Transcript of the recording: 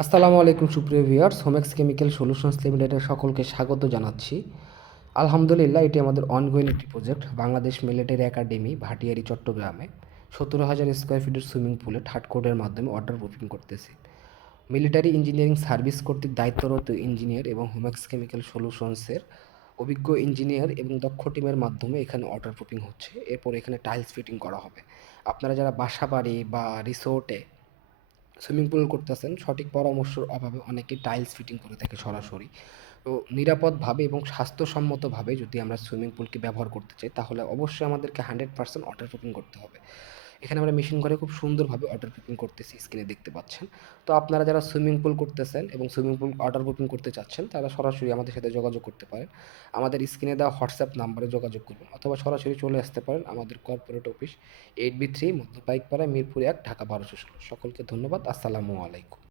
আসসালামু আলাইকুম সুপ্রিয় ভিউয়ার্স, হোমেক্স কেমিক্যাল সলিউশনস লিমিটেডের সকলকে স্বাগত জানাচ্ছি। আলহামদুলিল্লাহ, এটি আমাদের অনগোয়িং একটি project. Bangladesh military academy, Bhatiary, চট্টগ্রামে 17,000 স্কোয়ার ফিটের সুইমিং পুলে থার্ড কোডের মাধ্যমে ওয়াটার প্রুফিং করতেছি। মিলিটারি ইঞ্জিনিয়ারিং সার্ভিস কর্তৃক দায়িত্বরত ইঞ্জিনিয়ার এবং হোমেক্স কেমিক্যাল সলিউশনসের অভিজ্ঞ ইঞ্জিনিয়ার এবং দক্ষ টিমের মাধ্যমে এখানে ওয়াটার প্রুফিং হচ্ছে। এরপর এখানে টাইলস ফিটিং করা হবে। আপনারা যারা বাসা বাড়ি বা রিসোর্টে সুইমিং পুল করতেছেন, সঠিক পরামর্শের অভাবে অনেকেই টাইলস ফিটিং করে থাকে সরাসরি। তো নিরাপদভাবে এবং স্বাস্থ্যসম্মতভাবে যদি আমরা সুইমিং পুলকে ব্যবহার করতে চাই, তাহলে অবশ্যই আমাদেরকে 100% ওয়াটার প্রুফিং করতে হবে। এখানে আমরা মেশিন করে খুব সুন্দরভাবে ওয়াটার প্রুফিং করতেছি, স্ক্রিনে দেখতে পাচ্ছেন। তো আপনারা যারা সুইমিং পুল করতেছেন এবং সুইমিং পুল ওয়াটার প্রুফিং করতে চাচ্ছেন, তারা সরাসরি আমাদের সাথে যোগাযোগ করতে পারেন। আমাদের স্ক্রিনে দেওয়া হোয়াটসঅ্যাপ নাম্বারে যোগাযোগ করবেন, অথবা সরাসরি চলে আসতে পারেন আমাদের কর্পোরেট অফিস 8B3 মধ্য পাইকপাড়া, মিরপুর 1, ঢাকা 1216। সকলকে ধন্যবাদ। আসসালামু আলাইকুম।